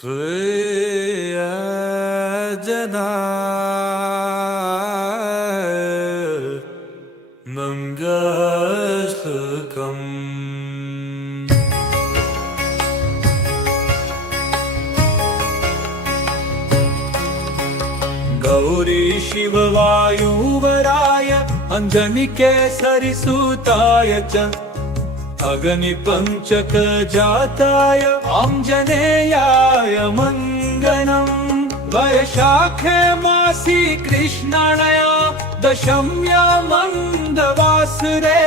प्रियजनाय मङ्गलकम्। गौरी शिववायुवराय अंजनिकेसरिसुताय च अग्निपञ्चकजाताय आञ्जनेयाय मङ्गलम्। वैशाखे मासी कृष्णाणया दशम्या मन्दवासरे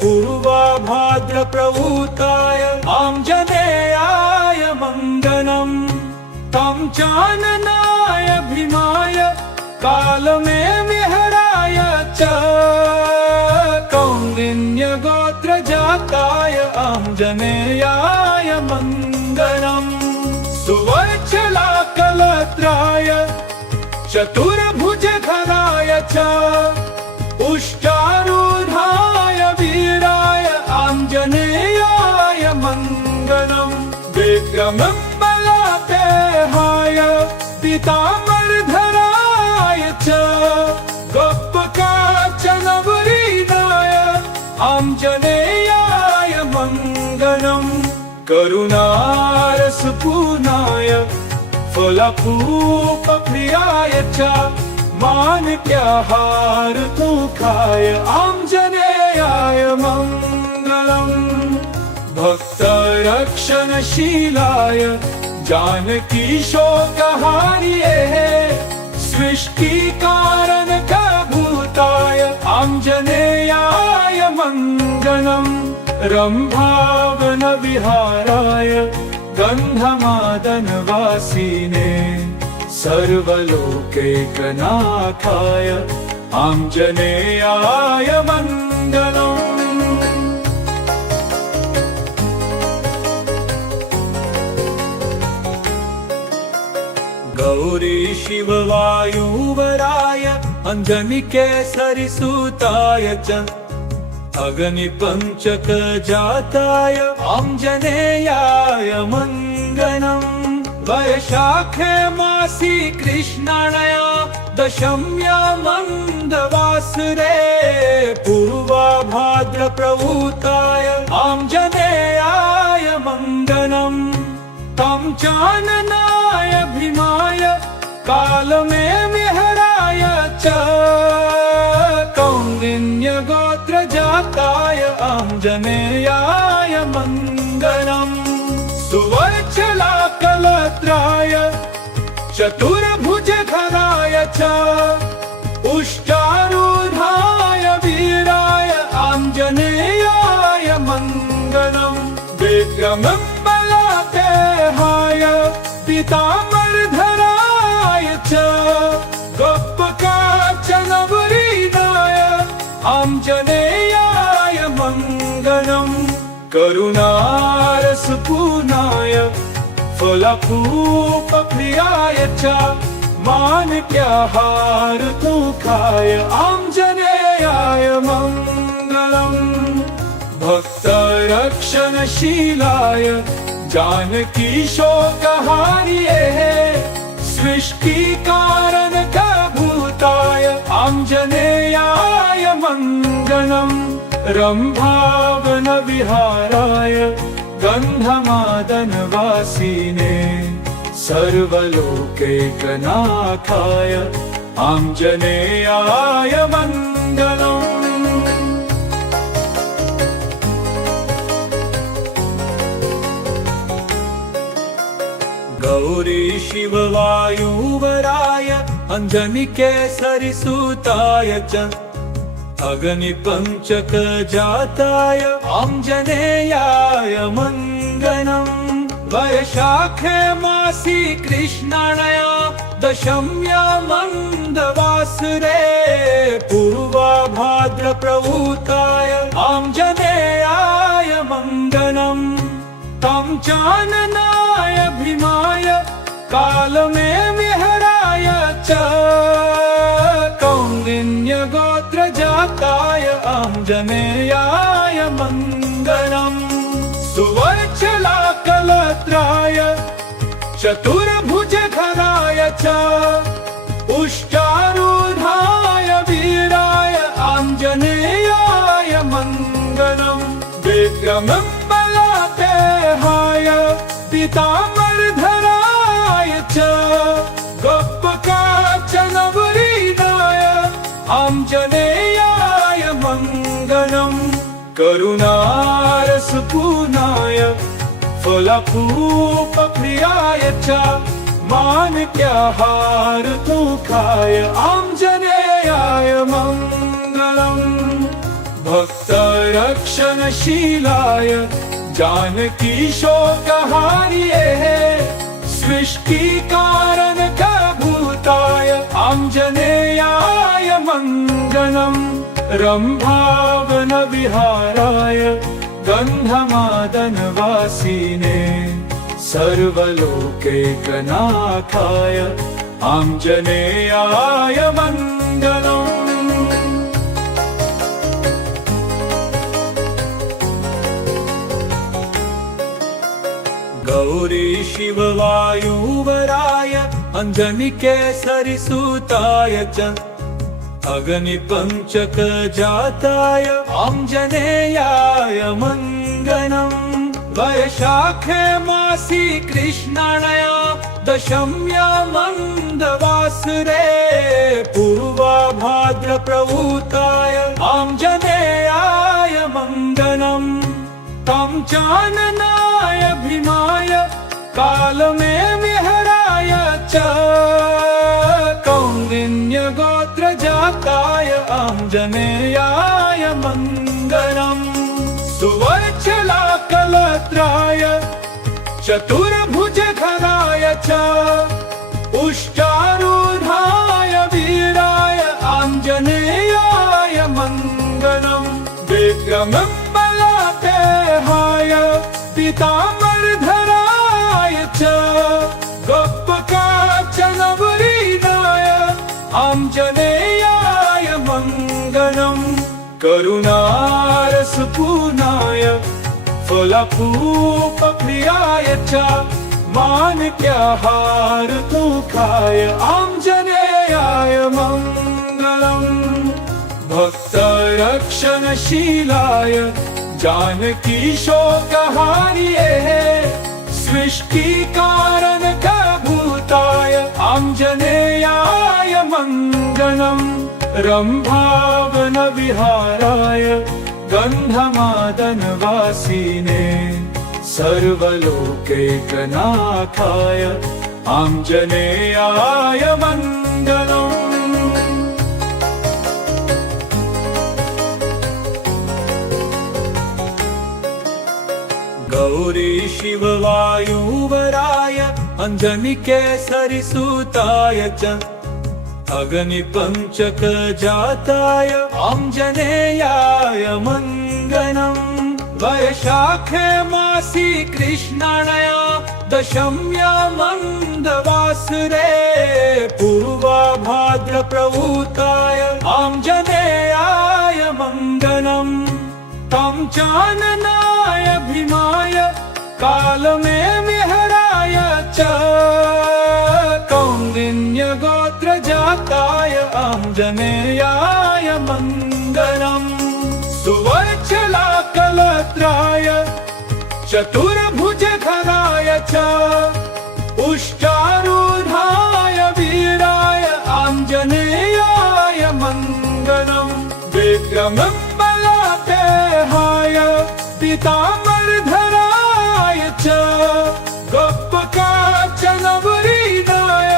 पूर्वाभाद्रप्रभूताय आञ्जनेयाय मङ्गलम्। तं चाननाय भीमाय कालमे विहराय च कौन्दिन्यगोत्रजाताय आञ्जनेयाय मङ्गलम्। सुवर्चलाकलत्राय चतुर्भुजधराय च उष्ट्रारूढाय वीराय आञ्जनेयाय मङ्गलम्। विक्रमम् बलातेहाय पीताम्बरधराय च गोपकाञ्चनवरीदाय आञ्जनेयाय मङ्गलम्। करुणारसपूर्णाय फलपूपप्रियाय च माणिक्यहारतुकाय आञ्जनेयाय मङ्गलम्। भक्तरक्षणशीलाय जानकीशोकहार्ये सृष्टिकारणकभूताय आञ्जनेयाय मङ्गलम्। रम्भावनविहाराय गन्धमादनवासिने सर्वलोकैकनाथाय आञ्जनेयाय मङ्गलम्। गौरी शिववायुवराय अंजनिकेसरिसुताय च अग्निपञ्चकजाताय आञ्जनेयाय मङ्गलम्। वैशाखे मासी कृष्णाणया दशम्या मन्दवासरे पूर्वाभाद्रप्रभूताय आञ्जनेयाय मङ्गलम्। तं चाननाय भीमाय कालमे विहराय च कौन्दिन्यगोत्रजाताय आञ्जनेयाय मङ्गलम्। सुवर्चलाकलत्राय चतुर्भुजधराय च उष्ट्रारूढाय वीराय आञ्जनेयाय मङ्गलम्। विक्रमम् बलातेहाय पीताम्बरधराय च गोपकाञ्चनवरीदाय आञ्जनेयाय मङ्गलम्। करुणारसपूर्णाय फलपूपप्रियाय च माणिक्यहारतुकाय आञ्जनेयाय मङ्गलम्। भक्तरक्षणशीलाय जानकीशोकहार्ये सृष्टिकारणकभूताय आञ्जनेयाय मङ्गलम्। रम्भावनविहाराय गन्धमादनवासिने सर्वलोकैकनाथाय आञ्जनेयाय मङ्गलम्। गौरी शिववायुवराय अंजनिकेसरिसुताय च अग्निपञ्चकजाताय आञ्जनेयाय मङ्गलम्। वैशाखे मासी कृष्णाणया दशम्या मन्दवासरे पूर्वाभाद्रप्रभूताय आञ्जनेयाय मङ्गलम्। तं चाननाय भीमाय कालमे विहराय च कौन्दिन्यगोत्रजाताय आञ्जनेयाय मङ्गलम्। सुवर्चलाकलत्राय चतुर्भुजधराय च उष्ट्रारूढाय वीराय आञ्जनेयाय मङ्गलम् विक्रमं बलादेहाय पीताम्बरधराय च गोपकाञ्चनवरीदाय आञ्जनेयाय मङ्गलम् करुणारसपूर्णाय फलपूपप्रियाय च माणिक्यहारतुकाय आञ्जनेयाय मङ्गलम् भक्तरक्षणशीलाय जानकीशोकहार्ये सृष्टिकारणकभूताय आञ्जनेयाय मङ्गलम् रम्भावनविहाराय गन्धमादनवासिने सर्वलोकैकनाथाय आञ्जनेयाय मङ्गलम् गौरी शिववायुवराय अञ्जनिकेसरिसुताय च अग्निपञ्चकजाताय आञ्जनेयाय मङ्गलम् वैशाखे मासी कृष्णाणया दशम्या मन्दवासरे पूर्वाभाद्रप्रभूताय आञ्जनेयाय मङ्गलम् तं चाननाय भीमाय कालमे विहराय च कौन्दिन्यगोत्रजाताय आञ्जनेयाय मङ्गलम् सुवर्चलाकलत्राय चतुर्भुजधराय च उष्ट्रारूढाय वीराय आञ्जनेयाय मङ्गलम् विक्रमं बलादेहाय पीताम्बरधराय च गोपकाञ्चनवरीदाय आञ्जनेयाय मङ्गलम् करुणारसपूर्णाय फलपूपप्रियाय च माणिक्यहारतुकाय आञ्जनेयाय मङ्गलम् भक्तरक्षणशीलाय जानकीशोकहार्ये सृष्टिकारणकभूताय आञ्जनेयाय मङ्गलम् रम्भावनविहाराय गन्धमादनवासिने सर्वलोकैकनाथाय आञ्जनेयाय मङ्गलम् गौरी शिववायुवराय अञ्जनिकेसरिसुताय च अग्निपञ्चकजाताय आञ्जनेयाय मङ्गलम् वैशाखे मासी कृष्णाणया दशम्या मन्दवासरे पूर्वाभाद्रप्रभूताय आञ्जनेयाय मङ्गलम् तं चाननाय भीमाय कालमे विहराय च कौन्दिन्यगोत्रजाताय आञ्जनेयाय मङ्गलम् सुवर्चलाकलत्राय चतुर्भुजधराय च उष्ट्रारूढाय वीराय आञ्जनेयाय मङ्गलम् विक्रमं बलादेहाय पीताम्बरधराय च गोपकाञ्चनवरीदाय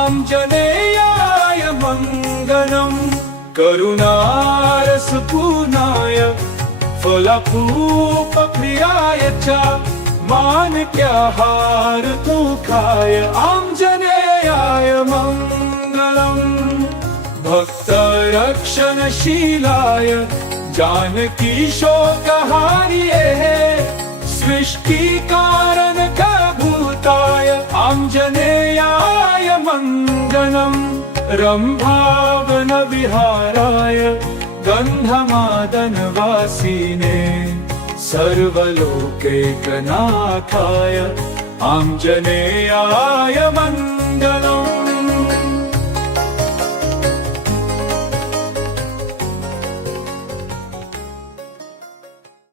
आञ्जनेयाय मङ्गलम् करुणारसपूर्णाय फलपूपप्रियाय च माणिक्यहारतुकाय आञ्जनेयाय मङ्गलम् भक्तरक्षणशीलाय जानकीशोकहार्ये सृष्टिकारणकभूताय आञ्जनेयाय मङ्गलम् रम्भावनविहाराय गन्धमादनवासिने सर्वलोकैकनाथाय आञ्जनेयाय मङ्गलम्।